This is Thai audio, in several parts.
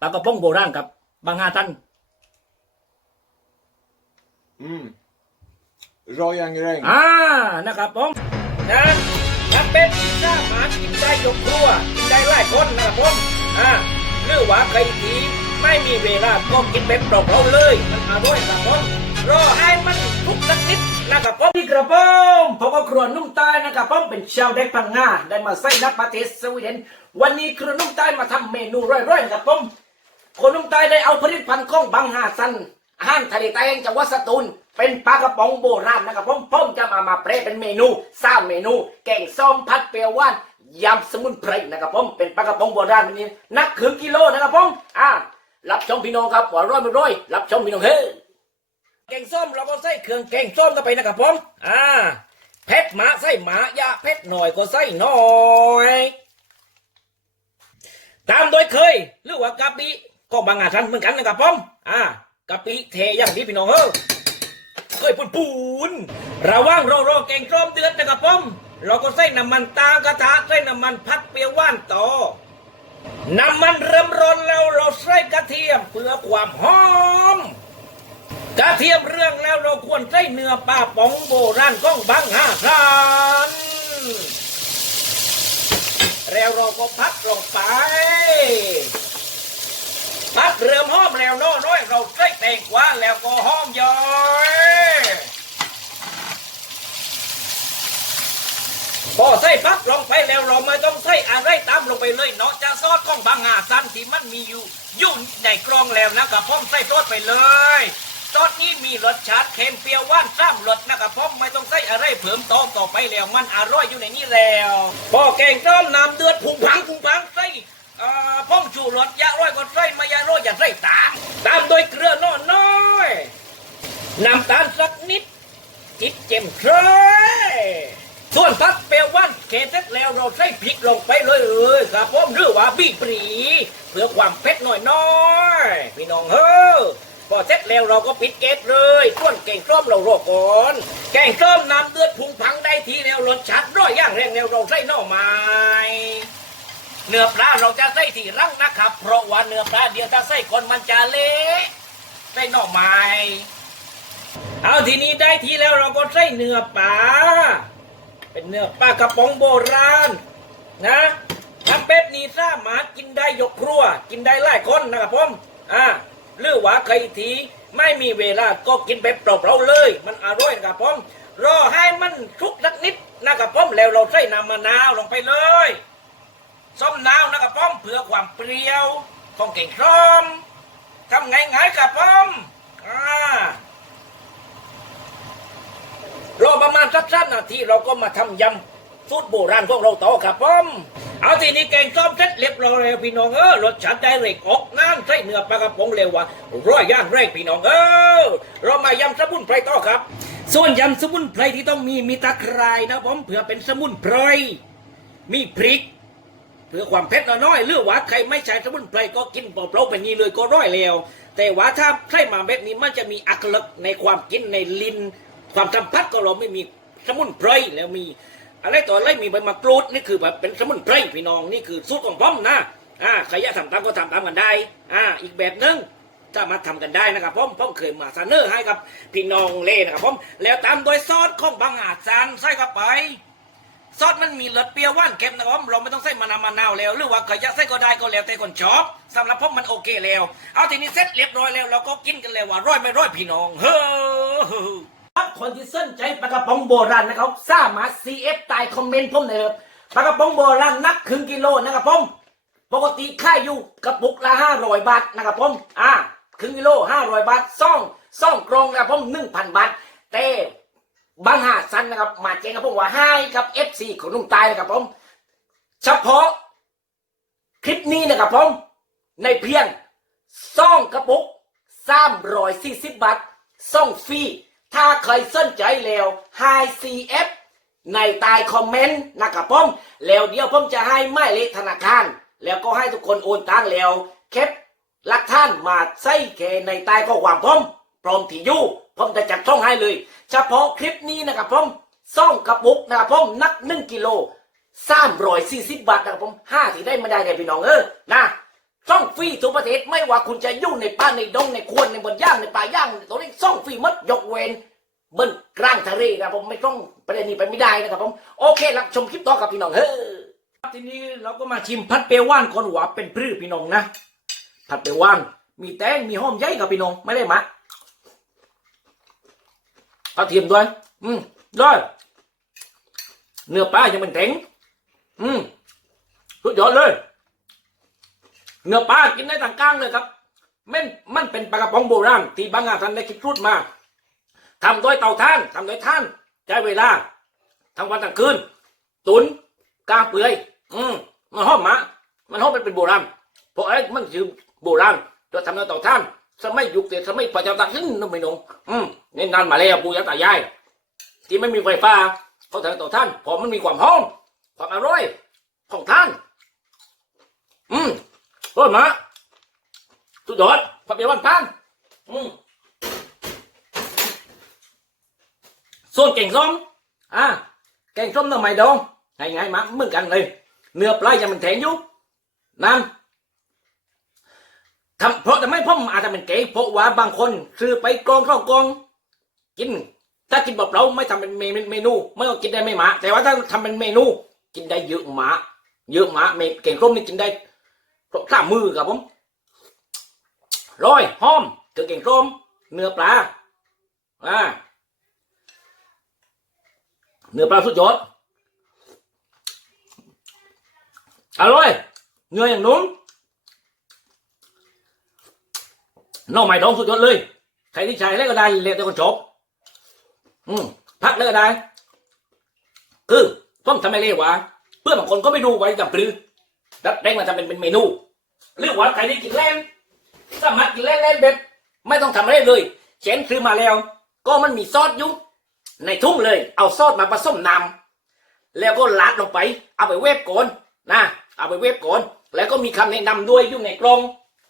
ปลากระป๋องโบราณกับบางฮาตัน Mm. Royan Gräng. อ่า นะครับผมนะนักเป็นพิซซ่าหมากินได้ยกครัว กินได้หลายคนนะครับผมอ่าหรือว่าใครทีไม่มีเวลาก็กินแบบเปล่าๆเลย มันอร่อยครับผมรอให้มันทุกสักนิดนะครับผมที่กระผมผมก็ครัวนุ่มใต้นะครับผมเป็นชาวเด็กพังงาได้มาใส่นับประเทศสวีเดนวันนี้ครัวนุ่มใต้มาทำเมนูร่อยๆครับผม คนนุ่มใต้ได้เอาผลิตภัณฑ์ของบางฮาซันอาหารทะเลใต้แห่งจังหวัดสตูลเป็นปลากระป๋องโบราณนะครับผมผมจะมามาแปรเป็นเมนูสามเมนู แกงส้มผัดเปรี้ยวหวานยำสมุนไพรนะครับผมเป็นปลากระป๋องโบราณนนี้นักครึ่งกิโลนะครับผมอ่ารับชมพี่น้องครับว่าร้อยไม่ร้อยรับชมพี่น้องเฮ้แกงส้มเราก็ใส่เครื่องแกงส้มเข้าไปนะครับผมอ่าเผ็ดหมาใส่หมายาเผ็ดหน่อยก็ใส่หน่อย ตามโดยเคยหรือว่ากะปิ ก็บางอาชันเหมือนกันนะครับผมอ่ากะปิเทอย่างนี้พี่น้องเฮ้อเคยปูนปูนระว่างรอรอแกงส้มเดือดนะครับผมเราก็ใส่น้ำมันตามกระทะใส่น้ำมันพัดเปรี้ยวหว่านต่อน้ำมันเริ่มร้อนแล้วเราใส่กระเทียมเพื่อความหอม กระเทียมเรื่องแล้วเราควรใส่เนื้อปลาป๋องโบราณก้องบางห้าทันแล้วเราก็พัดลงไป พัดเริ่มหอมแล้วน้อน้อยเราใส่แตงกวาแล้วก็หอมย้อยพอใส่พักลงไปแล้วเราไม่ต้องใส่อะไรตามลงไปเลยเนาะจะซอสของบางหาซันที่มันมีอยู่อยู่ในกรองแล้วนะครับพ่อมใส่ซอสไปเลยซอสนี้มีรสชาติเค็มเปรี้ยวหวานซ้ำรสนะครับพ่อมไม่ต้องใส่อะไรเพิ่มติมต่อไปแล้วมันอร่อยอยู่ในนี้แล้วพอแกงต้มน้ำเดือดผุงพังผุงพังใส่เอ่อพ่อมชูรสยาร้อยก็ใส่มายาร้อยอย่าใส่ตาม ตามโดวยเกลือน้อยน้อยๆน้ำตาลสักนิด จิบเจ มเครส่วนพักเปรี้ยวหว่านเขตเสร็จแล้วเราใส่พริกลงไปเลยเอ้ยครับผมหรือว่าบีปรี เพื่อความเผ็ดหน่อยน้อยพี่น้องเฮ้อพอเสร็จแล้วเราก็ปิดเกตเลยส่วนแกงส้มเราโรก่อน แกงส้มน้ำเดือดพุงพังได้ทีแล้วรสชาติร้อยย่างแรงแล้วเราใส่หน่อไม้เนื้อปลาเราจะใส่ที่รังนะครับ เพราะว่าเนื้อปลาเดียวถ้าใส่คนมันจะเละใส่หน่อไม้ เอาทีนี้ได้ทีแล้วเราก็ใส่เนื้อปลาเป็นเนื้อปลากระป๋องโบราณ นะทำเป็ดนี่สามารถกินได้ยกครัว กินได้หลายคนนะครับผมอ่าหรือว่าใครทีไม่มีเวลาก็กินแบบเปล่าๆเลย มันอร่อยนะครับผมรอให้มันทุกสักนิดนะครับผมแล้วเราใส่น้ำมะนาวลงไปเลยส้มนาวนะครับผมเพื่อความเปรี้ยวของเก่งส้มทำไงไงๆครับผมอ่า อประมาณสักสักนาทีเราก็มาทำยำสูตรโบราณของเราต่อครับผม เอาทีนี้แกงส้มเสร็จเรียบร้อยแล้วพี่น้องเออรสชาติได้เลยออกน้ำใส่เนื้อปลากระป๋องเร็วว่ะร้อยย่างแรกพี่น้องเออเรามายำสมุนไพรต่อครับ ส่วนยำสมุนไพรที่ต้องมีมีตะไคร้นะผมเผื่อเป็นสมุนไพรมีพริกเพื่อความเผ็ดน้อยๆหรือว่าใครไม่ใช้สมุนไพรก็กินเปล่าๆไปนี้เลยก็ร้อยแล้ว แต่ว่าถ้าใช้มาแบบนี้มันจะมีอักลักษณ์ในความกินในลิ้น ความสัมผัสก็เราไม่มีสมุนไพรแล้วมี อะไรต่ออะไรมีใบมะกรูดนี่คือแบบเป็นสมุนไพรพี่น้องนี่คือสูตรของผมนะอ่าใครอยากทำตามก็ทำตามกันได้ อ่า อีกแบบหนึงสามารถทำกันได้นะครับผมผมเคยมาเสนอให้กับพี่น้องเล่นะครับผมแล้วตามโดยซอสของบางอาจารย์ใส่เข้าไปซอสมันมีรสเปรี้ยวหวานเค็มนะครับเราไม่ต้องใส่มะนาวมะนาวแล้วหรือว่าใครอยากใส่ก็ได้ก็แล้วแต่คนชอบสำหรับผมมันโอเคแล้ว เอาทีนี้เสร็จเรียบร้อยแล้วเราก็กินกันแล้วว่าร้อยไม่ร้อยพี่น้องเฮ้อ คนที่สนใจปลากระป๋องโบราณนะครับสามารถ CF ใต้คอมเมนต์ผมเลยครับปลากระป๋องโบราณนักครึ่งกิโลนะครับผมปกติค่ายอยู่กระปุกละห้าร้อยบาทนะครับผมอ่าครึ่งกิโลห้าร้อยบาทซ่องซ่องกรองนะครับผมหนึ่งพันบาทแต่บางหาซันนะครับมาแจ้งกับผมว่าให้กับ FC ของนุ่มตายนะครับผมเฉพาะคลิปนี้นะครับผมในเพียงซ่องกระปุกสามร้อยสี่สิบบาทซ่องฟรี ถ้าใครสนใจแล้วให้ CF ในใต้คอมเมนต์นะครับผมแล้วเดี๋ยวผมจะให้หมายเลขธนาคาร แล้วก็ให้ทุกคนโอนตังแล้วเคปหลักท่านมาใส่แคในใต้ข้อความผมพร้อมที่อยู่ผมจะจัดช่องให้เลย เฉพาะคลิปนี้นะครับผมซ่องกระปุกนะครับผมนักหนึ่งกิโลสามร้อยสี่สิบบาทนะครับผมห้าที่ได้ไม่ได้เนี่ยพี่น้องเออนะ ซ่องฟรีทั่วประเทศไม่ว่าคุณจะอยู่ในป่าในดงในควนในบนย่างในป่าย่างตัวนี้ส่องฟรีมัดยกเว้นเบิ้ลกลางทะเลนะครับผมไม่ต้องประเด็นนี้ไปไม่ได้นะครับผมโอเครับชมคลิปต่อกับพี่น้องเฮ้อทีนี้เราก็มาชิมพัดเปรี้ยวหว่านคนหัวเป็นพื้พี่น้องนะผัดเปรี้ยวหว่านมีแตงมีหอมใหญ่กับพี่น้องไม่ได้หมะกระเทียมด้วย อืมด้วยเนื้อปลายังเป็นแข็งอืมสุดยอดเลย เนื้อปลากินได้ต่างกลางเลยครับมันมันเป็นปลากระป๋องโบราณที่บางอาท่านได้คิดรูดมาทำด้วยเตาถ่านทำด้วยถ่านใช้เวลาทั้งวันทั้งคืน ตุนกลางเปลือย อืมมันหอมหมามันหอมเป็นเป็นโบราณเพราะไอ้มันคือโบราณจะทำด้วยเตาถ่านสมัยยุคเดียสมัยพระเจ้าตากสินนั่นไม่นงอืมนี่นานมาแล้วปู่ย่าตายายที่ไม่มีไฟฟ้าเขาทำเตาถ่านเพราะมันมีความหอมความอร่อยของท่าน อืม โอ้มาสุดยอดผัดเปียววันพานอืมส่วนเก่งส้มอ่าแกงส้มน้ำไม่ดองไงไงมาเหมือนกันเลย เนื้อปลายังมันแข็งอยู่นั่นทำเพราะแต่ไม่พ่อมอาจจะเป็นเก๋เพราะว่าบางคนซื้อไปกองเข้ากอง กิน ถ้ากินแบบเราไม่ทำเป็นเมนูไม่ก็กินได้ไม่หมา แต่ว่าถ้าทำเป็นเมนู กินได้เยอะหมา เยอะหมาเมเก่งส้มนี่กินได้ สามมือครับผมร้อยหอมเกลือเก่งส้มเนื้อปลาอ่าเนื้อปลาสุดยอดอร่อยเนื้ออย่างนู้นน้องใหม่ดองสุดยอดเลยใครที่ใช้แล้วก็ได้เรียกแต่คนจบอืมพักแล้วก็ได้คือผมทำไมเรียกว่า เพื่อนบางคนก็ไม่ดูไว้กับปรือ ดัดแดงมาทำเป็นเป็นเมนู หรือว่าใครที่กินเล่นสามารถกินเล่นเล่นแบบไม่ต้องทำอะไรเลยเช่นซื้อมาแล้ว ก็มันมีซอสอยู่ในทุ่งเลย เอาซอสมาผสมน้ำแล้วก็ลาดลงไป เอาไปเวฟก่อนนะเอาไปเวฟก่อนแล้วก็มีคำแนะนำด้วยอยู่ในกล่อง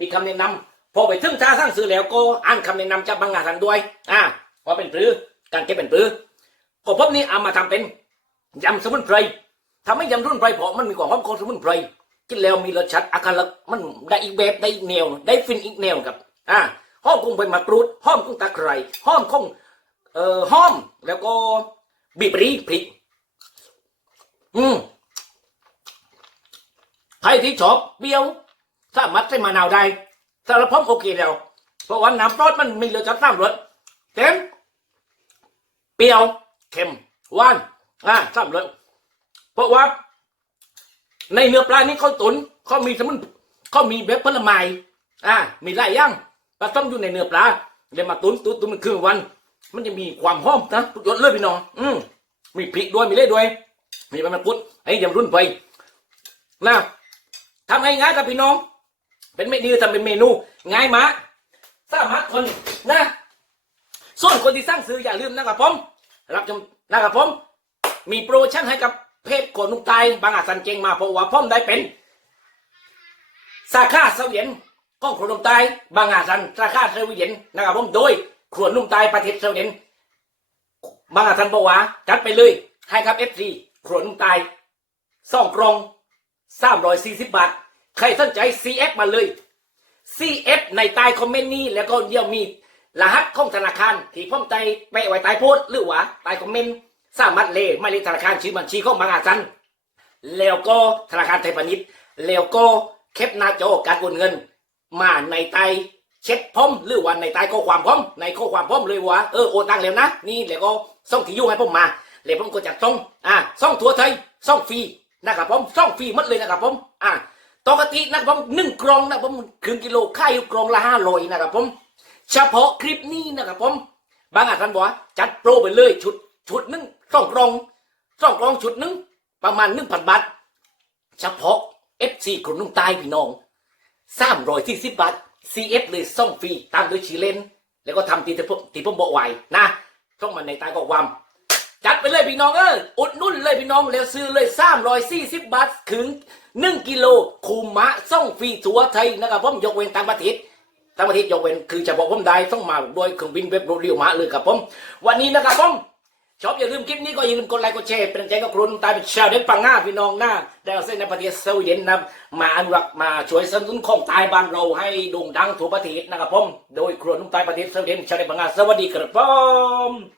มีคำแนะนำพอไปถึงท่าสร้างซื้อแล้วก็อ่านคำแนะนำจากบางงานทันด้วยอ่าว่าเป็นปรือการเก็บเป็นปรือก็พบนี้เอามาทำเป็นยำสมุนไพรทำให้ยำสมุนไพรเพราะมันมีความหอมของสมุนไพร กินแล้วมีรสชาติอาการละมันได้อีกแบบได้อีกแนวได้ฟินอีกแนวครับอ่าห้อมกุ้งใบมะกรูดห้อมกุ้งตะไคร้ห้อมกุ้งเอ่อห้อมแล้วก็บีบรีพริกอืมใครที่ชอบเปรี้ยวสามารถใส่มะนาวได้สารพัดโอเคแล้ว เพราะว่าน้ำซอสมันมีรสชาติสามรสเต็มเปรี้ยวเค็มหวานอ่าสามรสเพราะว่า ในเนื้อปลานี่เขาตุนเขามีสมุนเขามีแบบผลไม้อ่ามีหลายอย่างผสมอยู่ในเนื้อปลาเดี๋ยวมาตุนตุนตุนมันครึ่งวัน มันจะมีความหอมนะทุกยศเลยพี่น้องอืมมีพริกด้วยมีเล่ด้วย มีใบมะกรูดไอ้ยำรุ่นไปนะทำง่ายๆกับพี่น้อง เป็นเมนูทำเป็นเมนู ง่ายมากสามารถคนนะส่วนคนที่สร้างซื้ออย่าลืมนะครับผมรับชมนะครับผม มีโปรโมชั่นให้กับ เพจโกนุกตายบางอาสันเก่งมาเพราะว่าพ่อมได้เป็นสาขาเสวียนก้องครัวนุ่มตายบางอาสันสาขาเสวียนนะครับผมโดยครัวนุ่มตายประเทศเสวียนบางอาสันบอกว่าจัดไปเลยให้ครับเอฟซีครัวนุ่มตายสองกรองสามร้อยสี่สิบบาท ใครสนใจ CF มาเลย CF ในใต้คอมเมนต์นี้แล้วก็เดี๋ยวมีรหัสของธนาคารที่พ่อมใจแปะไว้ใต้โพสต์หรือว่าใต้คอมเมนต์ สามารถเลขหมายเลขธนาคารชื่อบัญชีของบางอาจันแล้วก็ธนาคารไทยพาณิชย์แล้วก็แคปหน้าจอการโอนเงิน มาในใต้เช็คพร้อมหรือว่าในใต้ข้อความพร้อมในข้อความพร้อมเลยว่าเออโอนตังแล้วนะ นี่แล้วก็ส่งที่ยู่งให้ผมมาแล้วผมก็จะส่งอ่าส่งทั่วไทยส่งฟรีนะครับผมส่งฟรีหมดเลยนะครับผมอ่าปกตินะครับผมหนึ่งกล่องนะครับผมครึ่งกิโลค่ายอยู่กล่องละห้าร้อยนะครับผมเฉพาะคลิปนี้นะครับผมบางอาจารย์บอกว่าจัดโปรไปเลยชุดชุดนึ่ง สองกล่องสองกล่องชุดหนึ่งประมาณหนึ่งพันบาทเฉพาะ FC กลุ่มนุ่งใต้พี่น้องสามร้อยที่สิบบาท CF เลยส่งฟรีตามด้วยชีเลนแล้วก็ทำตีที่มตีผมบอกไว้นะต้องมาในใต้ข้อความจัดไปเลยพี่น้องเอออุดนุ่นเลยพี่น้องแล้วซื้อเลยสามร้อยสี่สิบบาทถึงหนึ่งกิโลคูมะส่งฟรีทัวไทยนะครับผมยกเว้นต่างประเทศต่างประเทศยกเว้นคือจะบอกผมได้ต้องมาด้วยเครื่องบินเว็บโรเรียวมาเลยครับผมวันนี้นะครับผม ชอบอย่าลืมคลิปนี้ก็อย่าลืมกดไลค์กดแชร์เป็นใจกับครูนุ่มตายเป็นชาวเด็กปังงาพี่น้องนะได้เอาเส้นในประเทศสวีเดนนะมาอนุรักษ์มาช่วยสนับสนุนของตายบ้านเราให้โด่งดังทั่วประเทศนะครับผมโดยครูนุ่มตายประเทศสวีเดนชาวเด็กปังงาสวัสดีครับผม